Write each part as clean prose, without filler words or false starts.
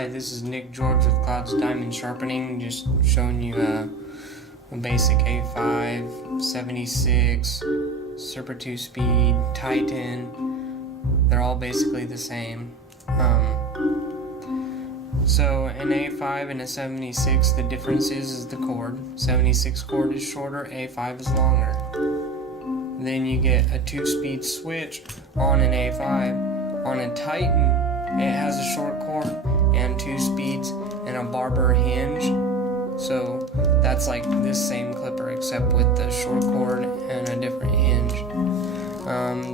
Hi, this is Nick George with Cloud's Diamond Sharpening, just showing you a basic A5, 76, Super 2 speed, Titan. They're all basically the same. So an A5 and a 76, the difference is the cord. 76 cord is shorter, A5 is longer. Then you get a 2-speed switch on an A5. On a Titan, it has a short cord and 2 speeds and a barber hinge. So that's like this same clipper except with the short cord and a different hinge.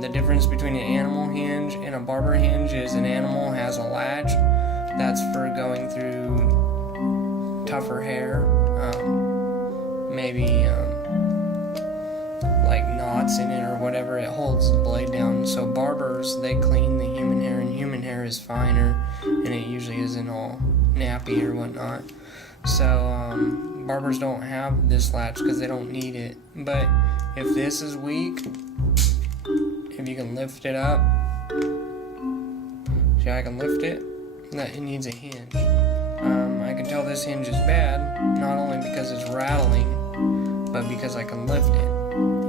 The difference between an animal hinge and a barber hinge is an animal has a latch that's for going through tougher hair, maybe like knots in it or whatever. It holds the blade down. So barbers, they clean the human hair, and human hair is finer and it usually isn't all nappy or whatnot. So barbers don't have this latch because they don't need it. But if this is weak, if you can lift it up, see, I can lift it, that it needs a hinge. I can tell this hinge is bad, not only because it's rattling, but because I can lift it.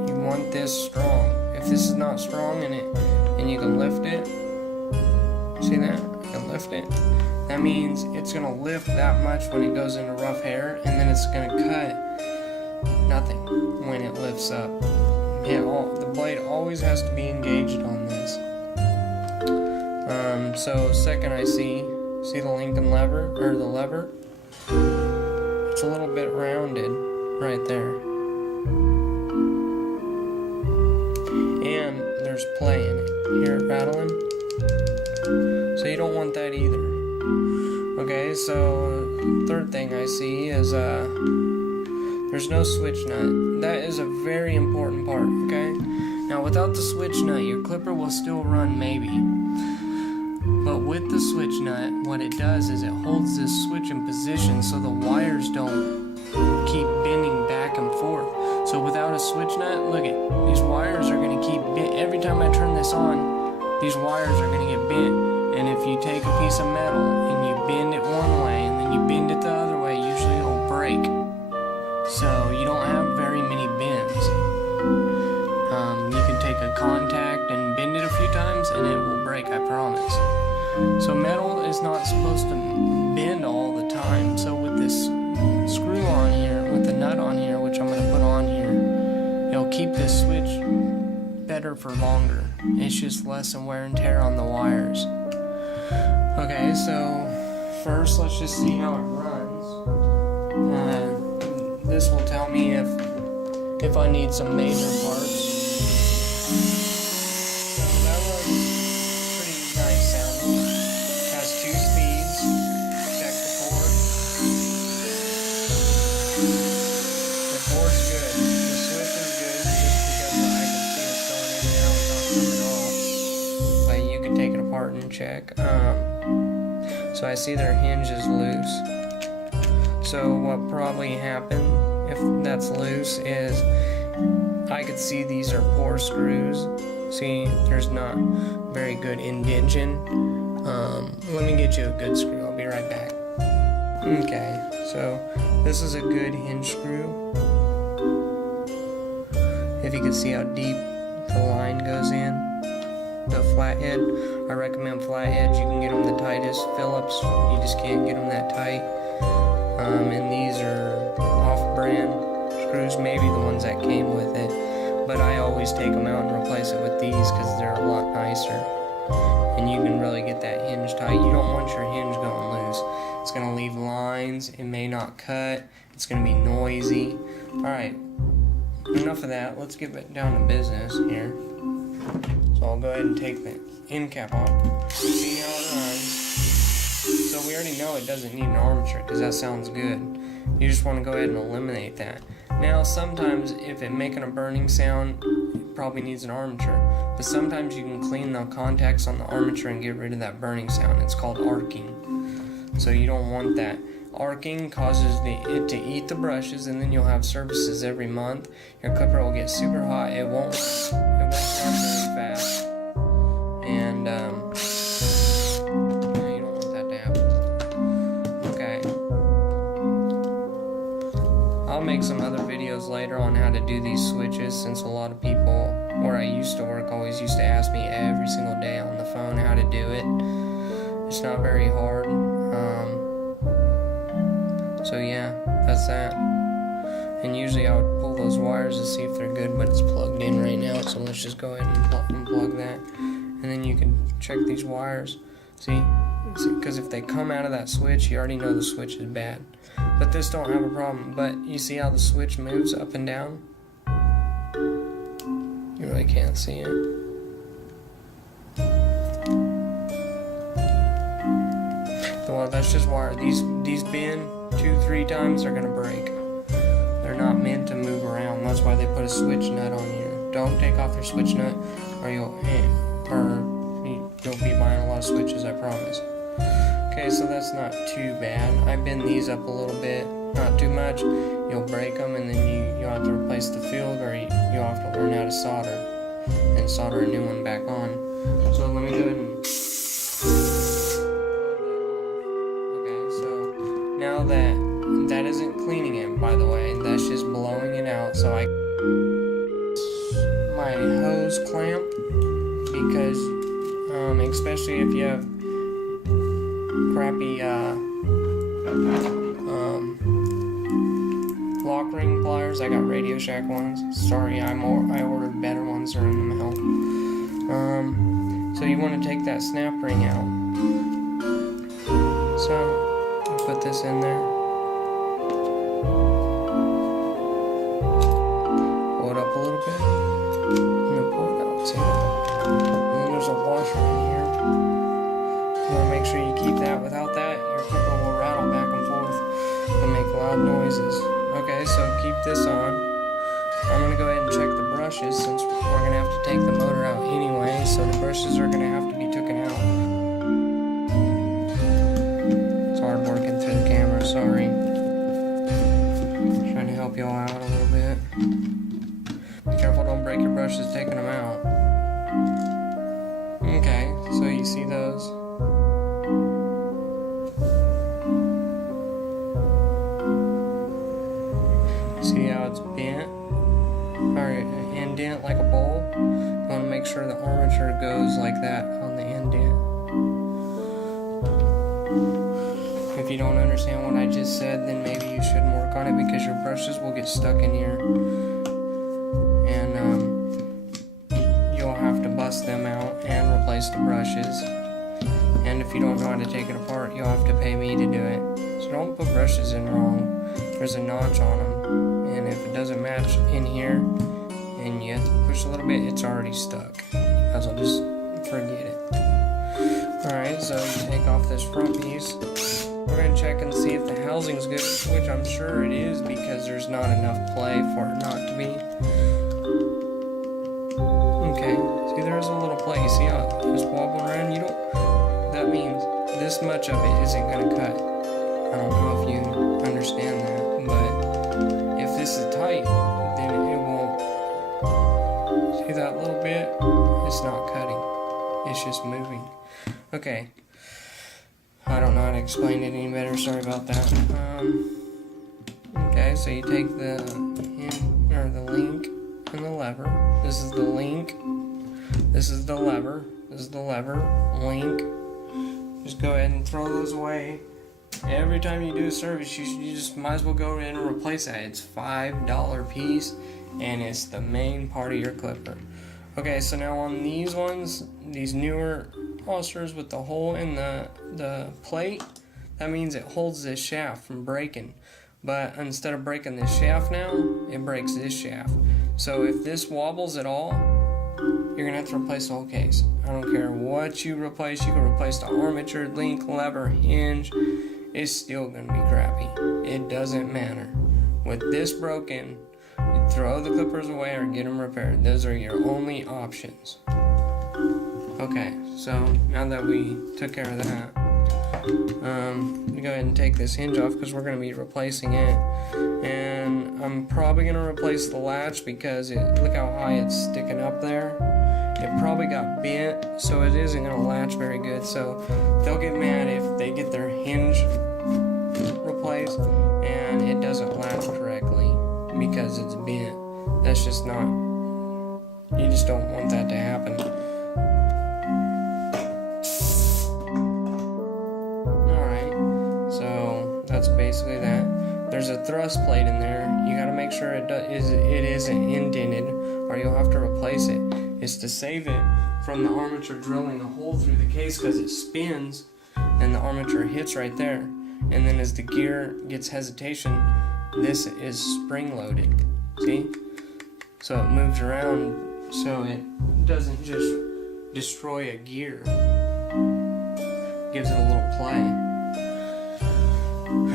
You want this strong. If this is not strong and you can lift it, see that? I can lift it. That means it's gonna lift that much when it goes into rough hair, and then it's gonna cut nothing when it lifts up. The blade always has to be engaged on this. So second I see the Lincoln lever, or the lever? It's a little bit rounded right there. And there's play in it. Hear it rattling? So you don't want that either. Okay, so third thing I see is there's no switch nut. That is a very important part, okay? Now without the switch nut, your clipper will still run maybe. But with the switch nut, what it does is it holds this switch in position so the wires don't keep bending back and forth. So without a switch nut, look at these wires are going to keep every time I turn this on, these wires are going to get bent. And if you take a piece of metal and you bend it one way and then you bend it the other way, usually it'll break. So you don't have very many bends. You can take a contact and bend it a few times and it will break, I promise. So metal is not supposed to bend all the time. So with this screw on here, with the nut on here, which I'm going to put on here, it'll keep this switch better for longer. It's just less than wear and tear on the wires. Okay, so first let's just see how it runs. This will tell me if I need some major parts. So that runs pretty nice sounding. Has 2 speeds. Check the cord. The cord's good. The switch is good just because I can see it's going in and out, not coming off. But you can take it apart and check. So I see their hinge is loose. So what probably happened, if that's loose, is I could see these are poor screws. See, there's not very good indentation. Let me get you a good screw. I'll be right back. Okay, so this is a good hinge screw. If you can see how deep the line goes in. The flathead, I recommend flatheads. You can get them the tightest. Phillips, you just can't get them that tight. And these are off-brand screws, maybe the ones that came with it. But I always take them out and replace it with these because they're a lot nicer. And you can really get that hinge tight. You don't want your hinge going loose. It's going to leave lines. It may not cut. It's going to be noisy. Alright, enough of that. Let's get back down to business here. So I'll go ahead and take the end cap off. See how it runs. So we already know it doesn't need an armature because that sounds good. You just want to go ahead and eliminate that. Now sometimes if it's making a burning sound, it probably needs an armature. But sometimes you can clean the contacts on the armature and get rid of that burning sound. It's called arcing. So you don't want that. Arcing causes it to eat the brushes, and then you'll have services every month. Your clipper will get super hot. It won't run very fast. And you don't want that to happen. videos later on how to do these switches, since a lot of people where I used to work always used to ask me every single day on the phone how to do it. It's not very hard. So yeah, that's that. And usually I would pull those wires to see if they're good, but it's plugged in right now, so let's just go ahead and unplug that. And then you can check these wires. See, because if they come out of that switch, you already know the switch is bad. But this don't have a problem. But you see how the switch moves up and down? You really can't see it. Well, that's just wire. These bend 2-3 times, they're gonna break. They're not meant to move around. That's why they put a switch nut on here. Don't take off your switch nut, or you'll be buying a lot of switches, I promise. Okay, so that's not too bad. I bend these up a little bit, not too much. You'll break them, and then you'll have to replace the field, or you'll have to learn how to solder and solder a new one back on. So let me go ahead and now that isn't cleaning it, by the way, that's just blowing it out. So my hose clamp, because especially if you have crappy lock ring pliers, I got Radio Shack ones. Sorry, I ordered better ones, they're in the mail. So you want to take that snap ring out. So put this in there. Pull it up a little bit. And then pull it out. See that? And then there's a washer in here. You want to make sure you keep that. Without that, your clipper will rattle back and forth and make loud noises. Okay, so keep this on. I'm going to go ahead and check the brushes, since we're going to have to take the motor out anyway, so the brushes are going to have to be taken out. Sorry. Trying to help y'all out a little bit. Be careful, don't break your brushes taking them out. Okay, so you see those? See how it's bent? Or indent like a bowl? You want to make sure the armature goes like that on the indent. If you don't understand what I just said, then maybe you shouldn't work on it, because your brushes will get stuck in here, and you'll have to bust them out and replace the brushes. And if you don't know how to take it apart, you'll have to pay me to do it. So don't put brushes in wrong. There's a notch on them, and if it doesn't match in here and you have to push a little bit, it's already stuck. So just forget it. Alright, so you take off this front piece. We're going to check and see if the housing's good, which I'm sure it is, because there's not enough play for it not to be. Okay, see, there's a little play. You see how it's wobbling around? That means this much of it isn't going to cut. I don't know if you understand that, but if this is tight, then it won't. See that little bit? It's not cutting. It's just moving. Okay. I don't know how to explain it any better. Sorry about that. Okay, so you take the link and the lever. This is the link. This is the lever. This is the lever. Link. Just go ahead and throw those away. Every time you do a service, you just might as well go in and replace that. It's $5 piece, and it's the main part of your clipper. Okay, so now on these ones, these newer Osters with the hole in the plate, that means it holds this shaft from breaking. But instead of breaking this shaft now, it breaks this shaft. So if this wobbles at all, you're going to have to replace the whole case. I don't care what you replace. You can replace the armature, link, lever, hinge. It's still going to be crappy. It doesn't matter. With this broken, you throw the clippers away or get them repaired. Those are your only options. Okay, so now that we took care of that, we go ahead and take this hinge off, because we're going to be replacing it. And I'm probably going to replace the latch, because look how high it's sticking up there. It probably got bent, so it isn't going to latch very good. So they'll get mad if they get their hinge replaced and it doesn't latch correctly. because it's bent. That's just not, you just don't want that to happen. Alright, so that's basically that. There's a thrust plate in there. You gotta make sure it isn't indented, or you'll have to replace it. It's to save it from the armature drilling a hole through the case, because it spins and the armature hits right there. And then as the gear gets hesitation, this is spring loaded. See? So it moves around so it doesn't just destroy a gear. Gives it a little play.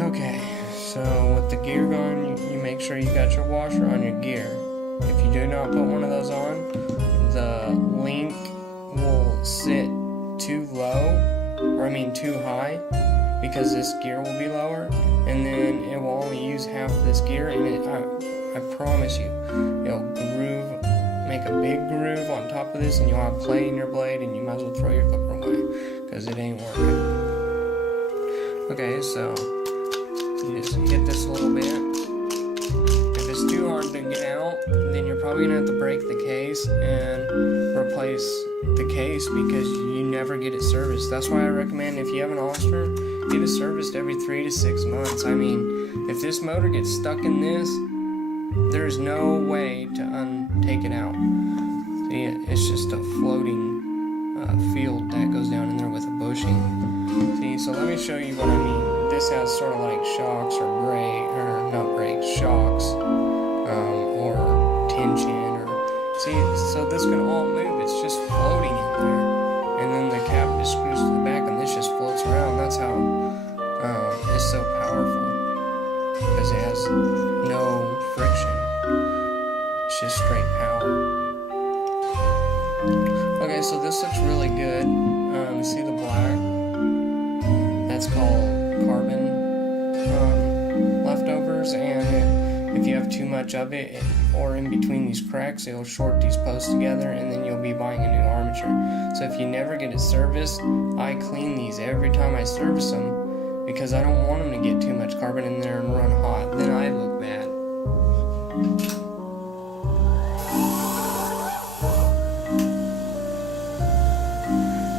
Okay, so with the gear gone, you make sure you got your washer on your gear. If you do not put one of those on, the link will sit too high, because this gear will be lower, and then it will only use half this gear, and I promise you, it'll make a big groove on top of this, and you'll have play in your blade, and you might as well throw your clipper away, because it ain't working. Okay, so you just hit this a little bit. If it's too hard to get out, then you're probably gonna have to break the case and replace the case, because you never get it serviced. That's why I recommend, if you have an Oster, get it serviced every 3 to 6 months. I mean, if this motor gets stuck in this, there's no way to take it out. See, it's just a floating field that goes down in there with a bushing. See, so let me show you what I mean. This has sort of like shocks or shocks, or tension, or see. So this can all move. It's just floating in there, and then the cap just screws to the back, and this just floats around. That's how it's so powerful, because it has no friction. It's just straight power. Okay, so this looks really good. See the black? That's called carbon leftovers, and if you have too much of it, or in between these cracks, it'll short these posts together, and then you'll be buying a new armature. So if you never get it serviced, I clean these every time I service them, because I don't want them to get too much carbon in there and run hot. Then I look bad.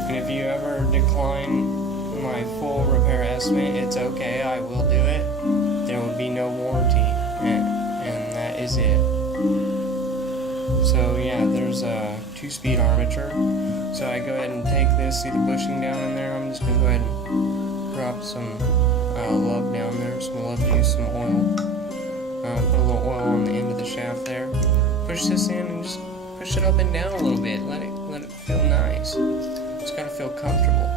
And if you ever decline my full repair estimate, it's okay, I will do it. There will be no warranty, and that is it. So yeah, there's a 2-speed armature. So I go ahead and take this, see the bushing down in there. I'm just going to go ahead and drop some love down there, some love juice, some oil. Put a little oil on the end of the shaft there. Push this in and just push it up and down a little bit. Let it feel nice. It's got to feel comfortable,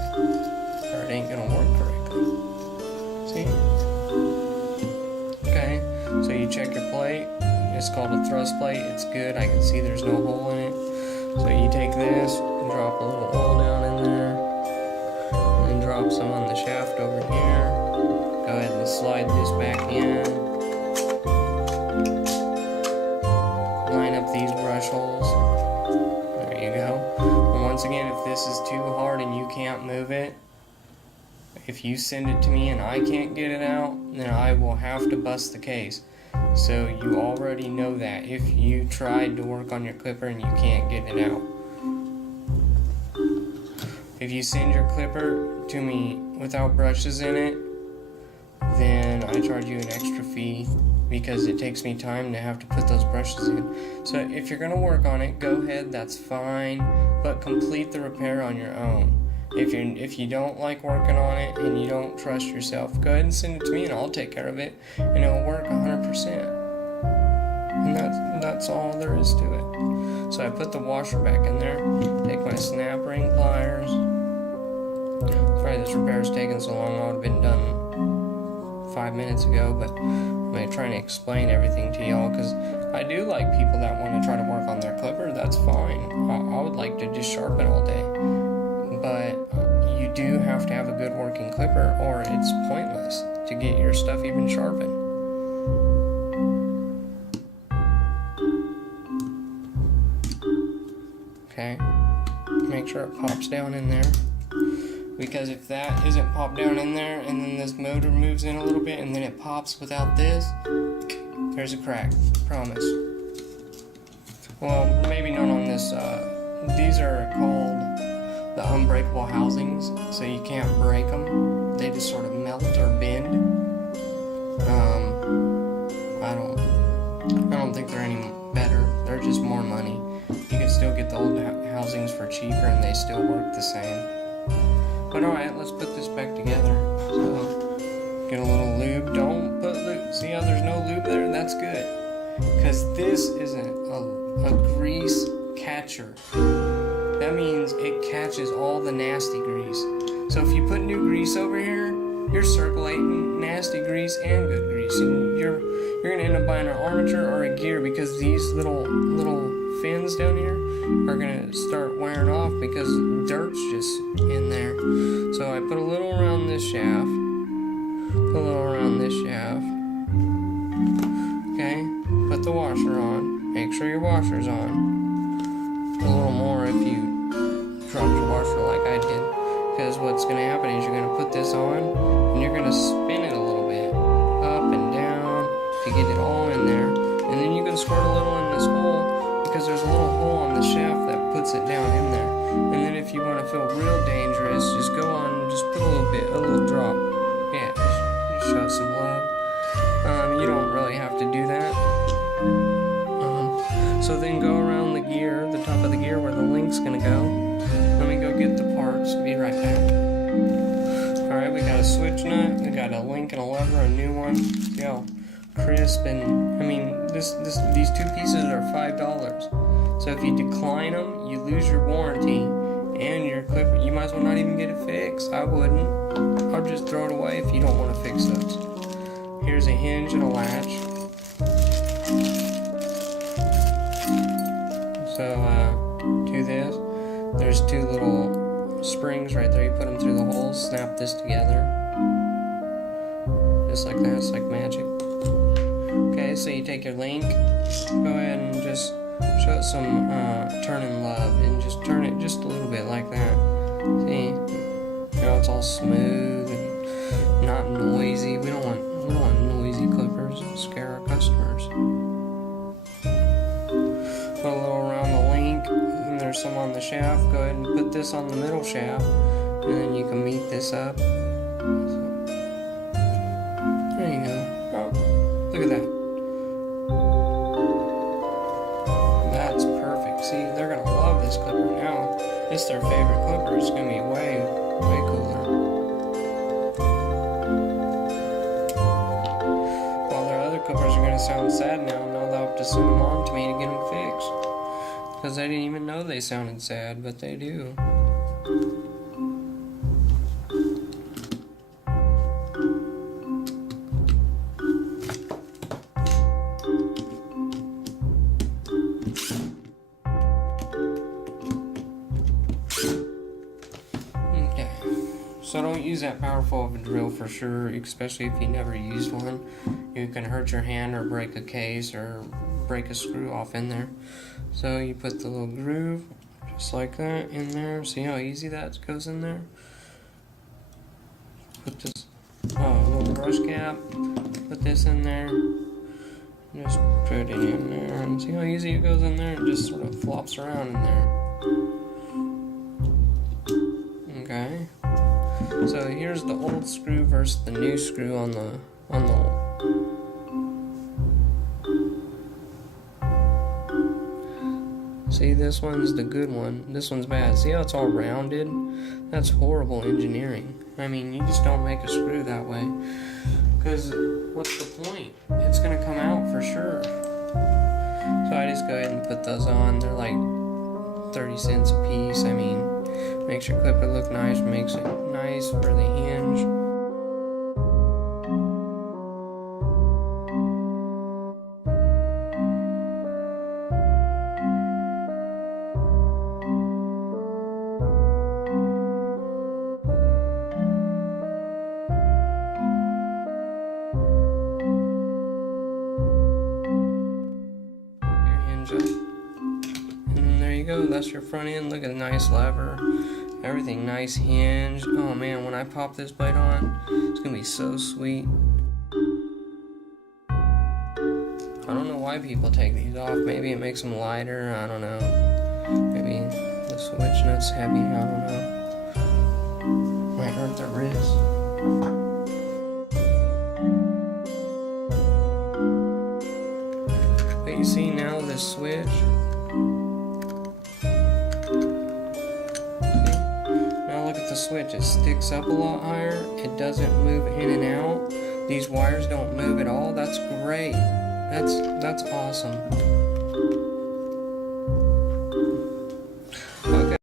or it ain't going to work correctly. See? Okay, so you check your plate. It's called a thrust plate. It's good. I can see there's no hole in it. So you take this, drop a little oil down in there, and then drop some on the shaft over here. Go ahead and slide this back in. Line up these brush holes. There you go. And once again, if this is too hard and you can't move it, if you send it to me and I can't get it out, then I will have to bust the case. So you already know that if you tried to work on your clipper and you can't get it out. If you send your clipper to me without brushes in it, then I charge you an extra fee, because it takes me time to have to put those brushes in. So if you're going to work on it, go ahead, that's fine, but complete the repair on your own. If you don't like working on it and you don't trust yourself, go ahead and send it to me and I'll take care of it, and it'll work 100%. And that's all there is to it. So I put the washer back in there, take my snap ring pliers. Sorry this repair's taking so long. I would have been done 5 minutes ago, but I'm going to try and explain everything to y'all, because I do like people that want to try to work on their clipper. That's fine. I would like to just sharpen all day. But you do have to have a good working clipper, or it's pointless to get your stuff even sharpened. Okay, make sure it pops down in there, because if that isn't popped down in there and then this motor moves in a little bit and then it pops without this, there's a crack. promise. Well, maybe not on this. These are called the unbreakable housings, so you can't break them. They just sort of melt or bend. I don't think they're any better. They're just more money. You can still get the old housings for cheaper, and they still work the same. But alright, let's put this back together. So, get a little lube. Don't put lube. See how there's no lube there? That's good. Because this isn't a grease catcher. That means it catches all the nasty grease. So if you put new grease over here, you're circulating nasty grease and good grease. And you're going to end up buying an armature or a gear, because these little fins down here are going to start wearing off because dirt's just in there. So I put a little around this shaft. Okay, put the washer on. Make sure your washer's on. A little more if you dropped your washer like I did. Because what's going to happen is you're going to put this on and you're going to spin it a little bit. Up and down to get it all in there. And then you can squirt a little in this hole, because there's a little hole on the shaft that puts it down in there. And then if you want to feel real dangerous, just go on and just put a little drop. Yeah, just show some love. You don't really have to do that. So then go around the gear, the top of the gear where the link's gonna go. Let me go get the parts. Be right back. Alright, we got a switch nut, we got a link and a lever, a new one. See how crisp, and I mean these two pieces are $5. So if you decline them, you lose your warranty and your clipper. You might as well not even get it fixed. I wouldn't. I'll just throw it away if you don't want to fix those. Here's a hinge and a latch. So do this. There's two little springs right there. You put them through the holes. Snap this together. Just like that. It's like magic. Okay, so you take your link. Go ahead and just show it some turning love, and just turn it just a little bit like that. See? Now it's all smooth and not noisy. We don't want noisy clippers and scare our customers. Put a little around the link, and there's some on the shaft. Go ahead and put this on the middle shaft, and then you can meet this up. So, there you go. Oh, look at that. That's perfect. See, they're gonna love this clipper now. It's their favorite clipper. It's gonna be way cooler. While their other clippers are gonna sound sad now they'll have to send them on to me to get them fixed. Because I didn't even know they sounded sad, but they do. Okay, so don't use that powerful of a drill for sure, especially if you never used one. You can hurt your hand or break a case or break a screw off in there. So you put the little groove just like that in there. See how easy that goes in there? Put this little brush cap, put this in there, just put it in there, and see how easy it goes in there? It just sort of flops around in there. Okay, so here's the old screw versus the new screw on the See, this one's the good one. This one's bad. See how it's all rounded? That's horrible engineering. I mean, you just don't make a screw that way. Because what's the point? It's going to come out for sure. So I just go ahead and put those on. They're like 30 cents a piece. I mean, makes your clipper look nice. Makes it nice for the hinge. And there you go, that's your front end. Look at the nice lever, everything nice hinged. Oh man, when I pop this blade on, it's gonna be so sweet. I don't know why people take these off. Maybe it makes them lighter. I don't know. Maybe the switch nut's heavy. I don't know. Might hurt their wrist. But you see now this switch. Look at the switch, it sticks up a lot higher, it doesn't move in and out, these wires don't move at all. That's great, that's awesome. Okay.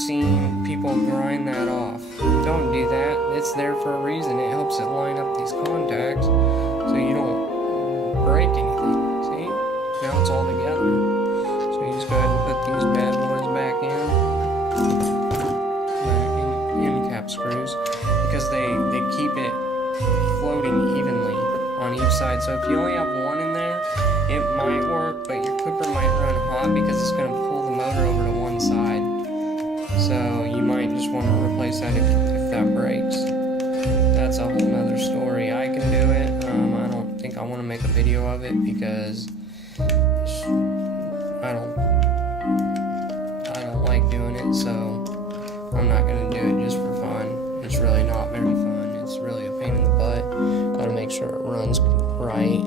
Seen people grind that off. Don't do that. It's there for a reason. It helps it line up these contacts so you don't break anything. See? Now it's all together. So you just go ahead and put these bad boys back in cap screws, because they keep it floating evenly on each side. So if you only have one in there, it might work, but your clipper might run hot because it's going to pull the motor over to one side. So you might just want to replace that if that breaks. That's a whole nother story. I can do it. I don't think I want to make a video of it because I don't like doing it, so I'm not going to do it just for fun. It's really not very fun. It's really a pain in the butt. Gotta make sure it runs right.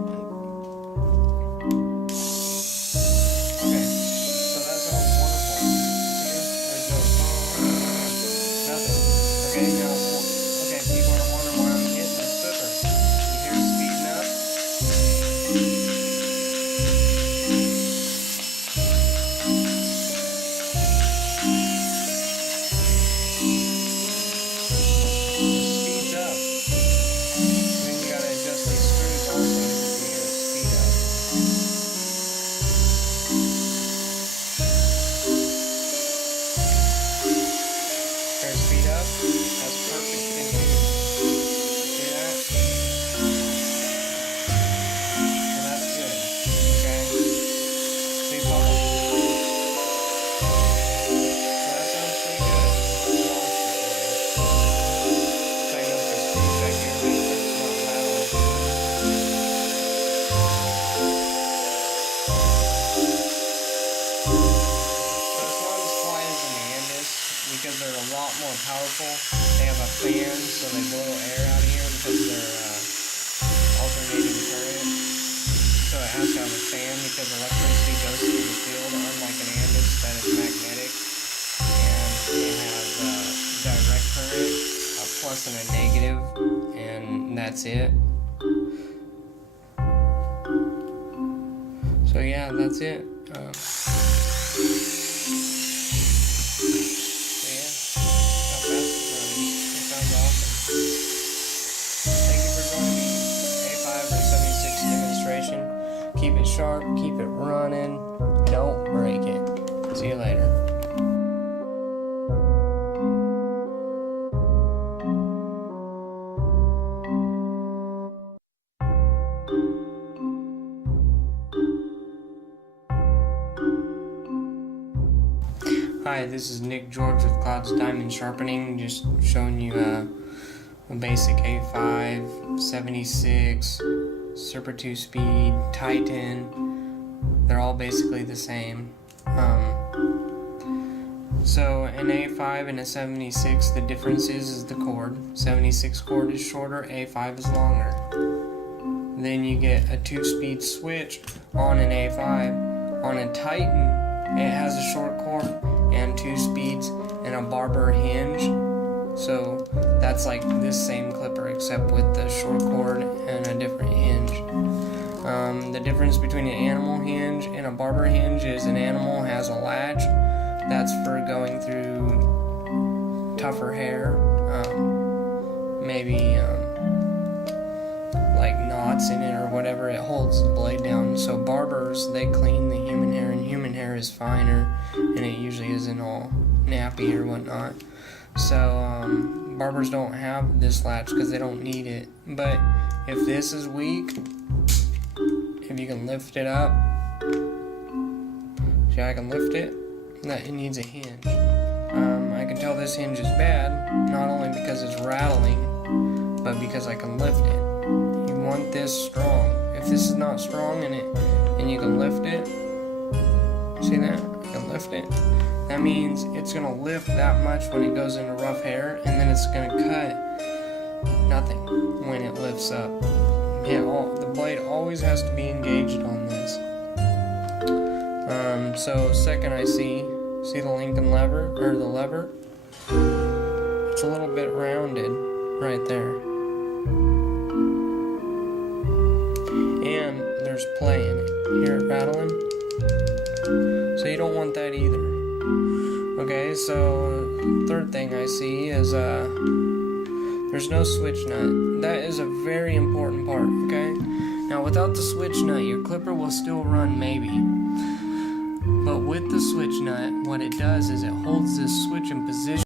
Because they're a lot more powerful. They have a fan, so they blow air out of here because they're alternating current. So it has to have a fan because electricity goes through the field, unlike an Andis that is magnetic. And it has direct current, a plus and a negative, and that's it. So yeah, that's it. Keep it sharp, keep it running, don't break it. See you later. Hi, this is Nick George with Cloud's Diamond Sharpening, just showing you a basic A5, 76, Super 2 speed, Titan. They're all basically the same. So an A5 and a 76, the difference is the cord. 76 cord is shorter, A5 is longer. Then you get a 2-speed switch on an A5. On a Titan, it has a short cord and 2 speeds and a barber hinge. So that's like this same clipper except with the short cord and a different hinge. The difference between an animal hinge and a barber hinge is an animal has a latch. That's for going through tougher hair. Maybe like knots in it or whatever. It holds the blade down. So barbers, they clean the human hair, and human hair is finer, and it usually isn't all nappy or whatnot. So barbers don't have this latch because they don't need it. But if this is weak, if you can lift it up, see, I can lift it. That it needs a hinge. I can tell this hinge is bad, not only because it's rattling, but because I can lift it. You want this strong. If this is not strong and you can lift it, see that? You can lift it. That means it's gonna lift that much when it goes into rough hair, and then it's gonna cut nothing when it lifts up. The blade always has to be engaged on this. So second I see the Lincoln lever, or the lever? It's a little bit rounded right there. And there's play in it. Hear it rattling? So you don't want that either. Okay, so third thing I see is there's no switch nut. That is a very important part, okay? Now without the switch nut, your clipper will still run maybe. But with the switch nut, what it does is it holds this switch in position.